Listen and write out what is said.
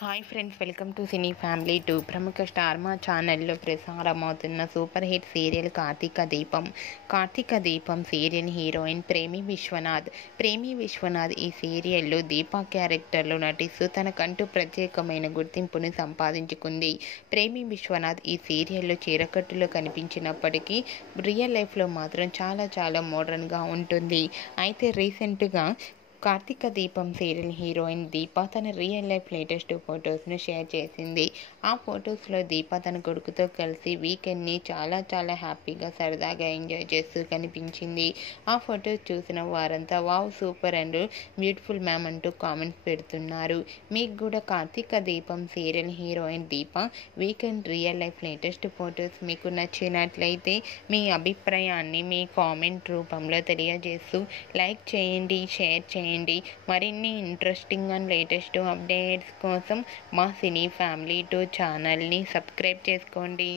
Hi friends, welcome to cine family 2. ప్రముఖ star మా ఛానల్లో ప్రసారమవుతున్న super hit serial Karthika Deepam serial heroine ప్రేమి విశ్వనాథ్ ఈ సీరియల్లో దీపా క్యారెక్టర్లో నటిస్తూ తనకంటూ ప్రత్యేకమైన గుర్తింపును సంపాదించుకుంది. ప్రేమి విశ్వనాథ్ ఈ సీరియల్లో చీరకట్టులో కనిపించినప్పటికీ రియల్ లైఫ్లో మాత్రం చాలా మోడర్న్గా ఉంటుంది. అయితే రీసెంట్గా కార్తీక దీపం సీరియల్ హీరోయిన్ దీప తన రియల్ లైఫ్ లేటెస్ట్ ఫొటోస్ను షేర్ చేసింది. ఆ ఫొటోస్లో దీప తన కొడుకుతో కలిసి వీకెండ్ని చాలా హ్యాపీగా సరదాగా ఎంజాయ్ చేస్తూ కనిపించింది. ఆ ఫొటోస్ చూసిన వారంతా wow, super and beautiful ma'am అంటూ కామెంట్స్ పెడుతున్నారు. మీకు కూడా Karthika Deepam serial heroine Deepa weekend real life latest photos మీకు నచ్చినట్లయితే మీ అభిప్రాయాన్ని మీ కామెంట్ రూపంలో తెలియజేస్తూ లైక్ చేయండి, షేర్ చేయండి. మరిన్ని ఇంట్రెస్టింగ్ అండ్ లేటెస్ట్ అప్డేట్స్ కోసం మా సినీ ఫ్యామిలీ 2 ఛానల్ని సబ్స్క్రైబ్ చేసుకోండి.